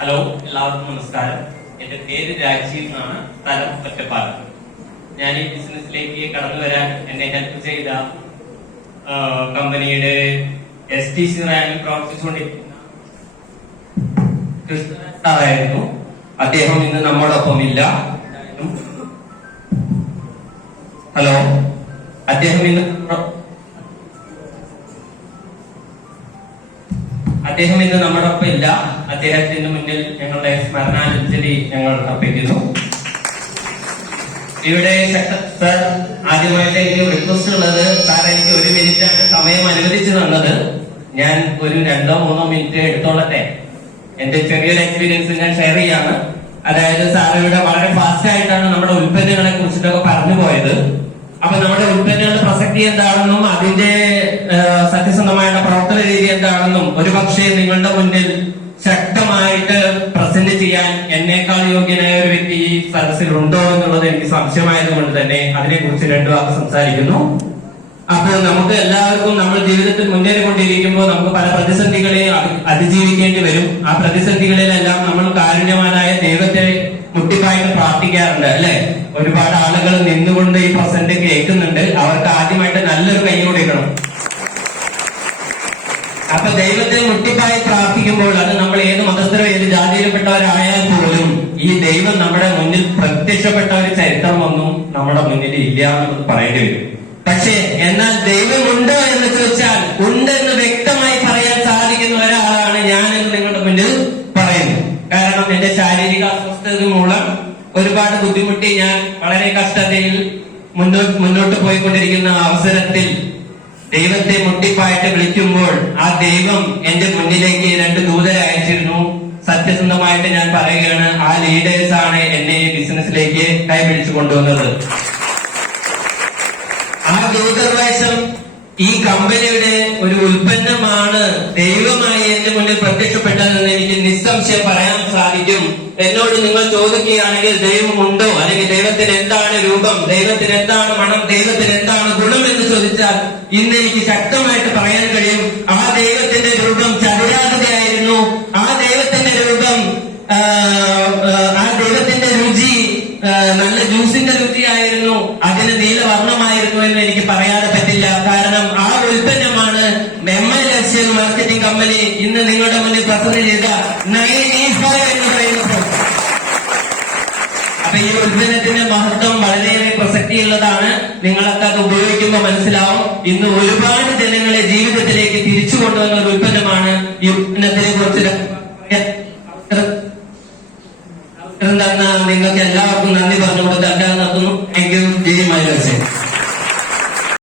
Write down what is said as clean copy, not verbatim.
Hello, എല്ലാവർക്കും നമസ്കാരം. എന്റെ പേര് രാജീവ് എന്നാണ്. സ്ഥലം ഒറ്റപ്പാലം. ഞാൻ ഈ ബിസിനസ്സിലേക്ക് കടന്നു വരാൻ എന്നെ ഹെൽപ്പ് ചെയ്ത കമ്പനിയുടെ STC റാങ്കിൽ പ്രവർത്തിച്ചുകൊണ്ടിരിക്കുന്ന സാറായിരുന്നു. അദ്ദേഹം ഇന്ന് നമ്മോടൊപ്പം ഇല്ല. ഹലോ, അദ്ദേഹം ഇന്ന് നമ്മോടൊപ്പം ഇല്ല. അദ്ദേഹത്തിന് മുന്നിൽ ഞങ്ങളുടെ സ്മരണാഞ്ജലി ഞങ്ങൾ അർപ്പിക്കുന്നു. ഇവിടെ സർ, ആദ്യമായിട്ട് എനിക്ക് റിക്വസ്റ്റ് ഉള്ളത്, സാർ എനിക്ക് 1 മിനിറ്റാണ് സമയം അനുവദിച്ചു തന്നത്. ഞാൻ ഒരു 2-3 മിനിറ്റ് എടുത്തോളട്ടെ. എന്റെ ചെറിയൊരു എക്സ്പീരിയൻസ് ഞാൻ ഷെയർ ചെയ്യാണ്. അതായത് സാർ ഇവിടെ വളരെ ഫാസ്റ്റ് ആയിട്ടാണ് നമ്മുടെ ഉൽപ്പന്നങ്ങളെ കുറിച്ചിട്ടൊക്കെ പറഞ്ഞു പോയത്. അപ്പൊ നമ്മുടെ ഉൽപ്പന്നങ്ങളുടെ പ്രസക്തി എന്താണെന്നും അതിന്റെ സത്യസന്ധമായുള്ള പ്രവർത്തന രീതി എന്താണെന്നും ഒരുപക്ഷെ നിങ്ങളുടെ മുന്നിൽ ശക്തമായിട്ട് പ്രസന്റ് ചെയ്യാൻ എന്നേക്കാൾ യോഗ്യനായ ഒരു വ്യക്തി ഈ സദസ്സിൽ ഉണ്ടോ എന്നുള്ളത് എനിക്ക് സംശയമായതുകൊണ്ട് തന്നെ അതിനെക്കുറിച്ച് 2 വാക്ക് സംസാരിക്കുന്നു. അപ്പോൾ നമുക്ക് എല്ലാവർക്കും നമ്മൾ ജീവിതത്തിൽ മുന്നേറിക്കൊണ്ടിരിക്കുമ്പോൾ നമുക്ക് പല പ്രതിസന്ധികളെയും അതിജീവിക്കേണ്ടി വരും. ആ പ്രതിസന്ധികളിലെല്ലാം നമ്മൾ കാരുണ്യവാനായ ദൈവത്തെ മുട്ടിപ്പായിട്ട് പ്രാർത്ഥിക്കാറുണ്ട്, അല്ലെ? ഒരുപാട് ആളുകൾ നിന്നുകൊണ്ട് ഈ പ്രസന്റ് കേൾക്കുന്നുണ്ട്. അവർക്ക് ആദ്യമായിട്ട് നല്ലൊരു കൈ കൊടുക്കണം. അപ്പൊ ദൈവത്തെ മുട്ടിപ്പായി പ്രാർത്ഥിക്കുമ്പോൾ അത് നമ്മൾ ഏത് മതസ്ഥരോ ഏത് ജാതിയിൽപ്പെട്ടവരായാൽ പോലും ഈ ദൈവം നമ്മുടെ മുന്നിൽ പ്രത്യക്ഷപ്പെട്ട ഒരു ചരിത്രമൊന്നും നമ്മുടെ മുന്നിൽ ഇല്ല എന്നത് പറയേണ്ടി വരും. പക്ഷേ എന്നാൽ ദൈവമുണ്ടോ എന്ന് ചോദിച്ചാൽ ഉണ്ടെന്ന് വ്യക്തമായി പറയാൻ സാധിക്കുന്ന ഒരാളാണ് ഞാൻ എന്ന് നിങ്ങളുടെ മുന്നിൽ പറയുന്നു. കാരണം എന്റെ ശാരീരിക അസ്വസ്ഥത മൂലം ഒരുപാട് ബുദ്ധിമുട്ടി ഞാൻ വളരെ കഷ്ടതയിൽ മുന്നോട്ട് പോയിക്കൊണ്ടിരിക്കുന്ന അവസരത്തിൽ ദൈവത്തെ മുട്ടിപ്പായിട്ട് വിളിക്കുമ്പോൾ ആ ദൈവം എന്റെ മുന്നിലേക്ക് 2 ദൂതരെ അയച്ചിരുന്നു. സത്യസന്ധമായിട്ട് ഞാൻ പറയുകയാണ്, ആ ലീഡേഴ്സ് ആണ് എന്നെ ഈ ബിസിനസ്സിലേക്ക് കൈപിടിച്ചു കൊണ്ടുവന്നത്. ആ ദൂതർവേഷം ഈ കമ്പനിയുടെ ഒരു ഉൽപ്പന്നമാണ് ദൈവമായി എന്റെ മുന്നിൽ പ്രത്യക്ഷപ്പെട്ടതെന്ന് എനിക്ക് നിസ്സംശയം പറയാൻ സാധിക്കും. എന്നോട് നിങ്ങൾ ചോദിക്കുകയാണെങ്കിൽ ദൈവമുണ്ടോ, അല്ലെങ്കിൽ ദൈവത്തിന് എന്താണ് രൂപം, ദൈവത്തിന് എന്താണ് മണം, ദൈവത്തിന് എന്താണ് ഗുണം എന്ന് ചോദിച്ചാൽ ഇന്ന് എനിക്ക് ശക്തമായിട്ട് പറയാൻ കഴിയും. ആ ദൈവത്തിന്റെ രൂപം ചതുരാകൃതിയായിരുന്നു. ആ ദൈവത്തിന്റെ രൂപം ആ ദൈവത്തിന്റെ രുചി നല്ല ജ്യൂസിന്റെ രുചിയായിരുന്നു. അതിന് നീലവർണ്ണമായിരുന്നു എന്ന് എനിക്ക് പറയാതെ പറ്റില്ല. കാരണം ആ ഉൽപ്പന്നമാണ് MLSL മാർക്കറ്റിംഗ് കമ്പനി ഇന്ന് നിങ്ങളുടെ മുന്നിൽ പ്രസന്റ് ചെയ്ത 9E5 എന്ന് പറയുന്നത്. അപ്പൊ ഈ ഉൽപ്പന്നത്തിന്റെ മഹത്വം വളരെയേറെ പ്രസക്തിയുള്ളതാണ്. നിങ്ങളൊക്കെ അത് ഉപയോഗിക്കുമ്പോൾ മനസ്സിലാവും. ഇന്ന് ഒരുപാട് ജനങ്ങളെ ജീവിതത്തിലേക്ക് തിരിച്ചു കൊണ്ടുവന്ന ഒരു ഉൽപ്പന്നമാണ്. ഈ ഉൽപ്പന്നത്തിനെ കുറിച്ച് നിങ്ങൾക്ക് എല്ലാവർക്കും നന്ദി പറഞ്ഞുകൊണ്ട് നിർത്തുന്നു. Thank you. ജയ് MLSL.